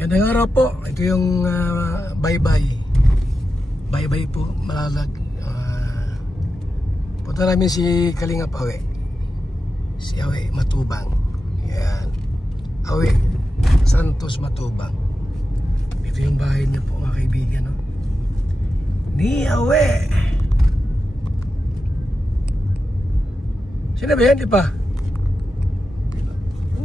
Gandang araw po. Ito yung bye-bye. Bye-bye po, Malalag. Punta namin si Kalingap Awe. Si Awe Matubang. Yan. Awe Santos Matubang. Ito yung bahay niya po, mga kaibigan. No? Ni Awe. Sino ba yan? Di pa?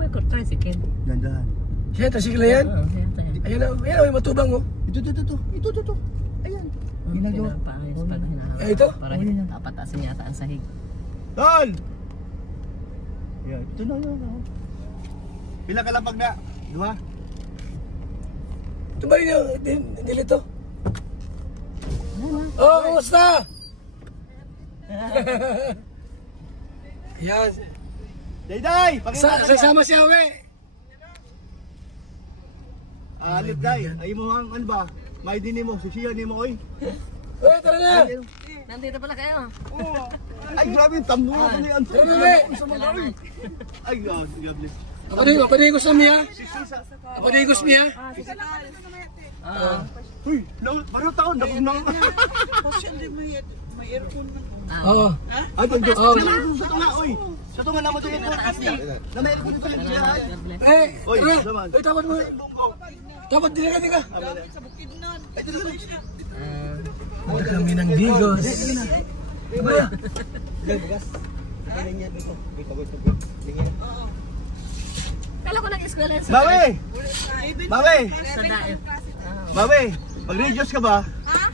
May tricycle. Gandaan. Siya, tricycle na yan? Ayan na, Awe Matubang. Oh. Ito. Ayan. Ginagawa. Pinapaayos pa na hinaharap. Ito? Para papatasin yata ang sahig. Tol! Yan, ito na yan. Pila ka lapag na? Dua? Ito ba yun? Nilito? Oh, kumusta? Yan. Day! Sasama si Awe. Alit day. Ay mo ang ano ba? May din mo, sisiya ni mo oy. Uy, tara na. Nandito pala kayo. Oo. Ay grabe, tambo ako ni Anton. Tara na. Ay God, God bless. Padigos na miya. Padigos miya. Uy, baru taon na kung nang. Oo. Ay, sa tunga oy. Sa tunga na mo to yung na may aircon ko lang. Oy, tara. Oy, tawad mo. Tawad din ka. Ay, dito. Punta kami ng Digos. Ano ba? Gas. Kala ko nag-eskwela sa Bawi! sa daet. Bawi! Pag-reduce ka ba?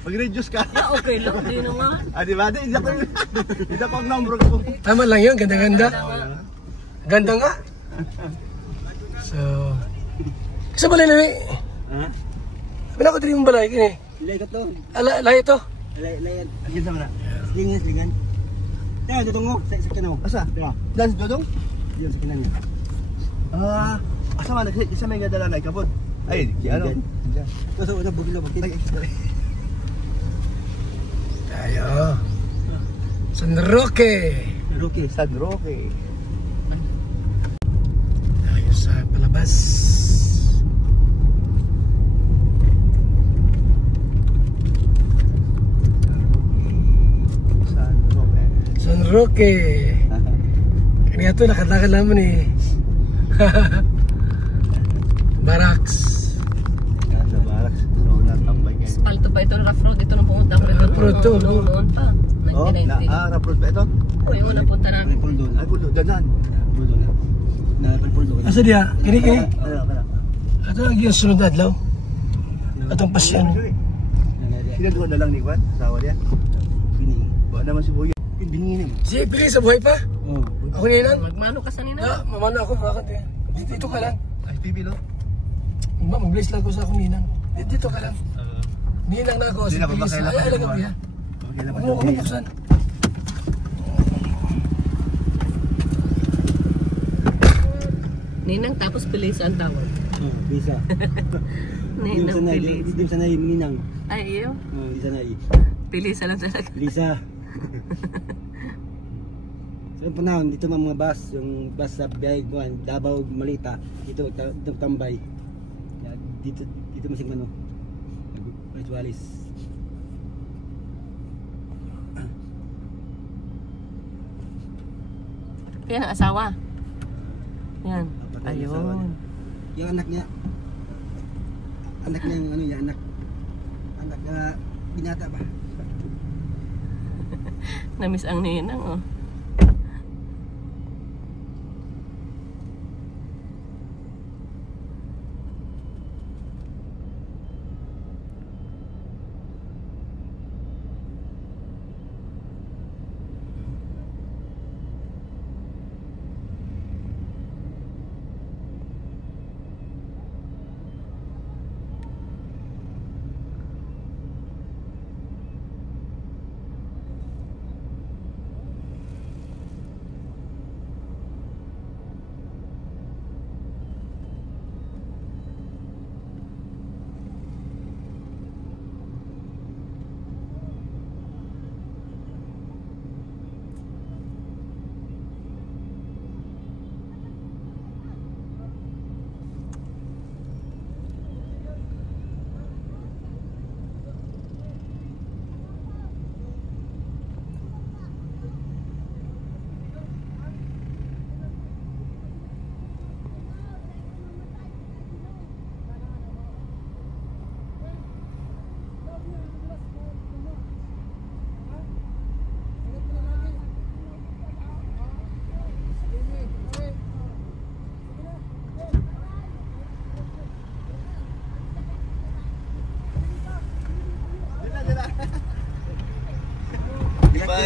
Pag-reduce ka? Okay lang, di naman. Di ba? Di ako ang number ko. Tama lang yun, ganda-ganda. Ganda nga. So, kasi balay na eh. Ha? Bila ko din yung balay, kini. Ilay ka to. Layo to. Ilay. Akin sa mana? Slingan. Teka, dudong mo. Sa kinaw. Asa? Teka. Dan, dudong? Diyan, sa kinaw niya. Asa man? Isa may nga dala na ikabod. Ay, ano? Ito, bugilo. Ay, Tayo. San Roque. San Roque. Tayo sa palabas. San Roque. Kaya ito, nakatakan naman eh. Barracks. Sa Barracks. So, natambay kayo. Spalto pa ito, rough road. Ito nung pumunta ko ito. Rough road to, no? Noon pa. 1990. Rough road ba ito? Oo, yung unang punta namin. Ay, pulo. Danan. Pulo. Asa diya? Kini. Ano? Ito ang yung sunod na adlaw. Atong pasyon. Sila doon na lang ni Juan, asawa niya. Bining. Ba naman si Boy. Bining mo. Si Pili sa buhay pa? Oo. Ako nilan? Magmano ka sa nina? Mamano ako. Bakit eh? Dito ka lang. Ay, Bibi lo. Mag-bless lang ko sa akong ninang. Dito ka lang. Ninang na ako. Si Pili sa... Ay, alagap niya. Huwag mo buksan. Ninang tapos pilis ang tawag. Bisa. Ninang pilis. Dim sanay Minang. Ay, iyo. Di sanay. Pilis lang talaga. Lisa. So panahon dito mga bus, yung bus sa biyahe ko, Davao Malita, dito tambay. Dito masing ano. Ritualis. Yan ang asawa. Yan. Ayun. Yung anak niya yung ano yan, anak na binata ba? Namiss ang ninang, oh.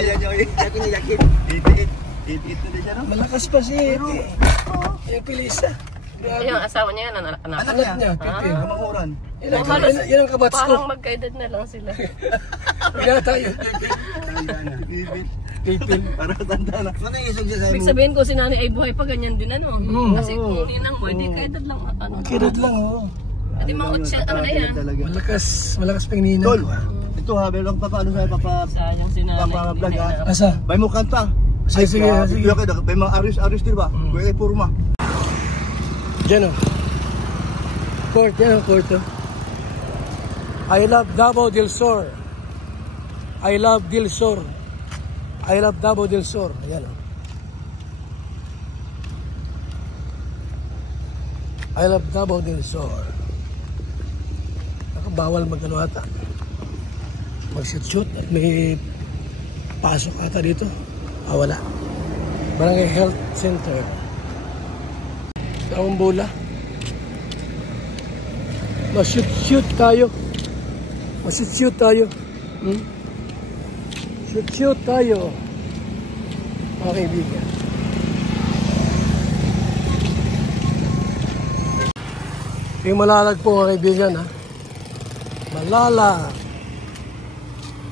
yakin. It na din siya, no? Malakas pa si Eti. Yung pilisa. Yung asawa niya yan, anak. Anak niya, Pipin. Kamanguran. Yan ang kabats ko. Parang magkaedad na lang sila. Kaya tayo. Pipin. Para tanda na. Ano yung isog siya sa Ibig sabihin ko si nanay ay buhay pa ganyan din ano. Kasi kung ninang mo, hindi kaedad lang. Ano. Kirad lang, oh. Hindi mga 8 ano na yan. Malakas pa yung ninang Tol, ko, ah. ito ha, meron pa paano sa'yo, Sayang si nanay. papa-vlog ha. Asa? May mo kanta. Sige. May mga aris-aris din ba? Kuya kay Purma. Diyan, oh. Court, yan ang court, oh. I love Davao del Sur. I love Del Sur. I love Davao del Sur. Ayan, oh. I love Davao del Sur. Bawal mag-ano ata, mag-shoot at may pasok ata dito. Wala. Barangay Health Center. Taong bola. Mag-shoot tayo. Mag-shoot tayo. Shoot tayo. Mga kaibigan. Yung malalag po mga kaibigan, ha. Malala,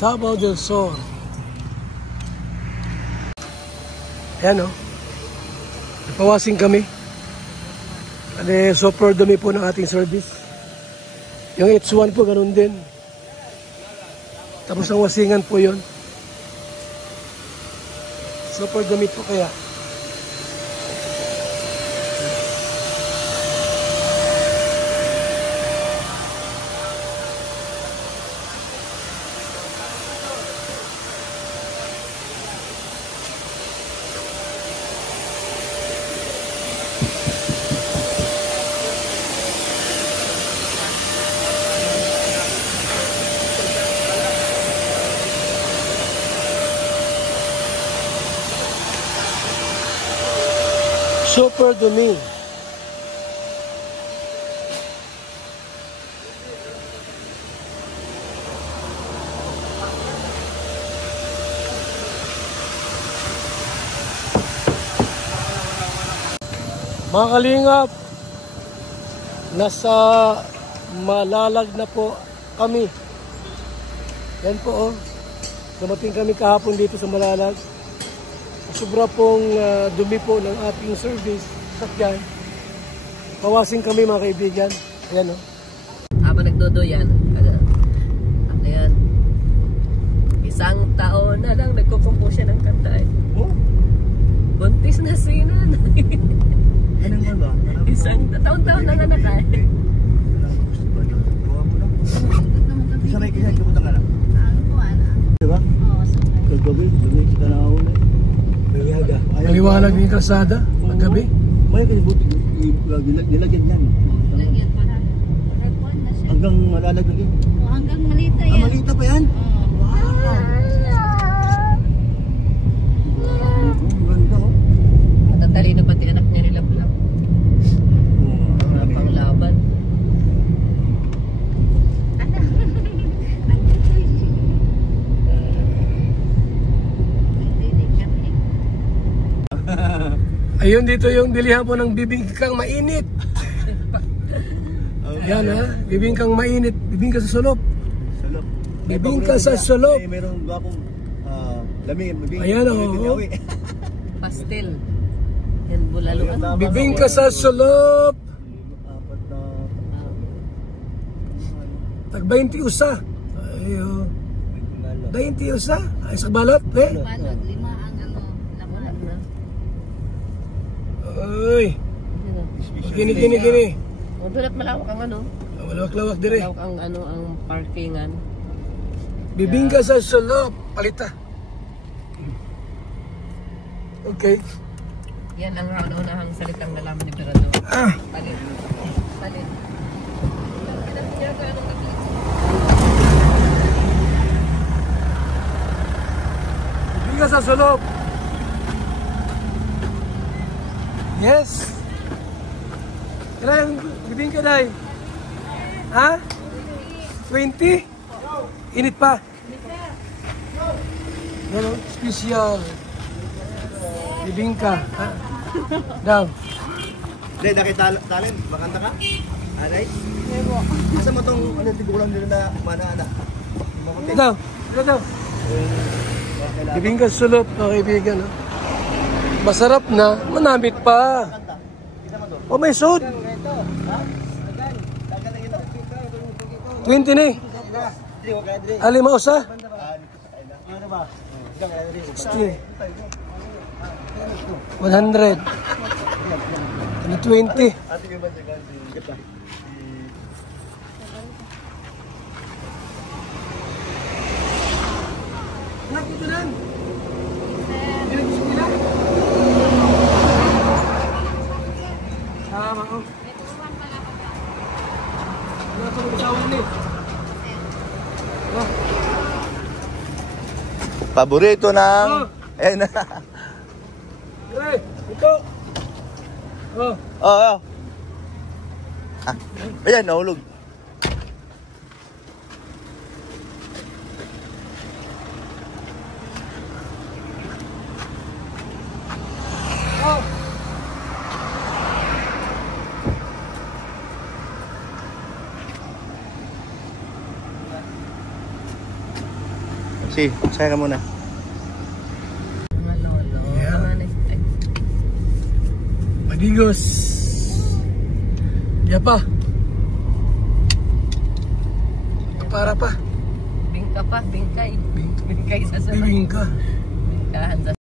Davao del Sur. Ayan, o. Napawasing kami. Super dumi po ng ating service. Yung H1 po, ganun din. Tapos ang wasingan po yun. Super dumi po kaya. Super dumi. Mga kalingap, nasa Malalag na po kami. Yan po, oh. Dumating kami kahapon dito sa Malalag. Sobra pong dumi po ng ating service. Sakyan. Pawasing kami mga kaibigan. Ayan, o. Habang nagdodo yan. Ano yan? Isang taon na lang nagkukumpo siya ng kanta eh. Oh? Buntis na si nanay. Anong nga ba? Isang taon-taon na anak eh. Isa may kisay, kabutan ka na. Diba? Kagabi, dumi kita na ako na. Maliwanag yung kalsada, paggabi. May kalibuti, nilagyan yan. Lagyan pa lang. Repon na siya. Hanggang malalagyan. O, hanggang malita yan. Malita pa yan? Ganda oh. Matatalino pati anak niya nila lang. Mga panglaban. Ayun, dito yung bilihan po ng bibingkang mainit. Yan, ha, bibingkang mainit. Bibingka sa sulop. Salop. Bibingka sa sulop. May merong gwapong lamig. Ayan, oh. Pastel. Yan, bulaluan. Bibingka sa sulop. Apat na... Tag 20 usa. Ayo. 20 usa. Ay, sa balot, eh. Balod, 5 ang ano, lamunan. Uy. Gini. O, doon at malawak ang ano. Malawak-lawak dire. Malawak ang ano, ang parkingan. Bibingka sa sulop. Palita. Okay. Yan ang rauna-unahang salitang nalaman ni Berado. Palit. Palit. Bibingka sa sulop. Yes. Kailan yung bibingka dahi? Ha? 20? Init pa. Yan o, special. Bibingka. Ha? Daw. Hindi, dahil talent. Makanta ka? Alay? Asa mo tong ano tigulang nila na mana-ana? Daw. Daw. Bibingka sulop, mga kaibigan. No? Masarap na, manamit pa. O may sod. 20 na eh. Alimaos ha? 60. 100. 20. Sama ko. Wala ko mag-asawa ni. Paborito ng... Eh na. Hey, ito. Oh. Oo. Ah. Ayan, nahulog. Oh. Si, saya ka muna. Madigos. Dia pa. Para pa. Bingka pa, bingkay. Bingkay sa Bibingka. bingkahan sa